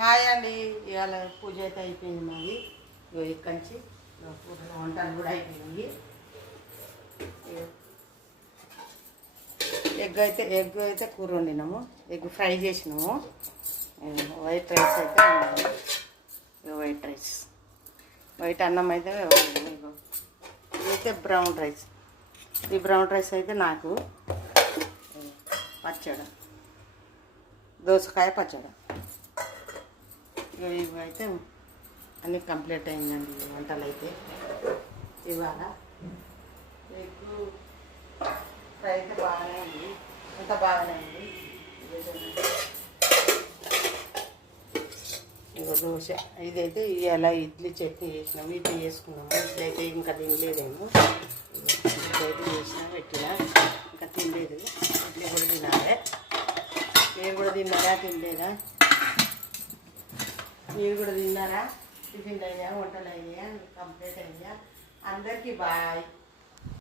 Hi అండి. ఇవాళ పూజ అయితే అయిపోయింది మాది. ఇక్కడి నుంచి వంటలు కూడా అయిపోయింది. ఎగ్ అయితే కూర వండినాము, ఎగ్ ఫ్రై చేసినాము. వైట్ రైస్ అయితే వైట్ రైస్, వైట్ అన్నం అయితే ఇదైతే బ్రౌన్ రైస్. ఈ బ్రౌన్ రైస్ అయితే నాకు పచ్చడి, దోసకాయ పచ్చడి. ఇవి అయితే అన్నీ కంప్లీట్ అయిందండి వంటలు అయితే. ఇవాళ ఎగ్ ఫ్రై అయితే బాగానే ఉంది, అంత బాగానే ఉంది. ఇగో దోశ, ఇదైతే ఇలా ఇడ్లీ చట్నీ చేసినాము, ఇడ్లీ చేసుకున్నాము. ఇడ్లీ అయితే ఇంకా తినలేదేమో, ఇడ్లీ అయితే చేసినా పెట్టినా ఇంకా తినలేదు. ఇడ్లీ కూడా తినాలి. మీరు కూడా తిన్నారా? తినలేదా? మీరు కూడా తిన్నారా? టిఫిన్ అయ్యా, వంటలు అయ్యా, కంప్లీట్ అయ్యా. అందరికీ బాయ్.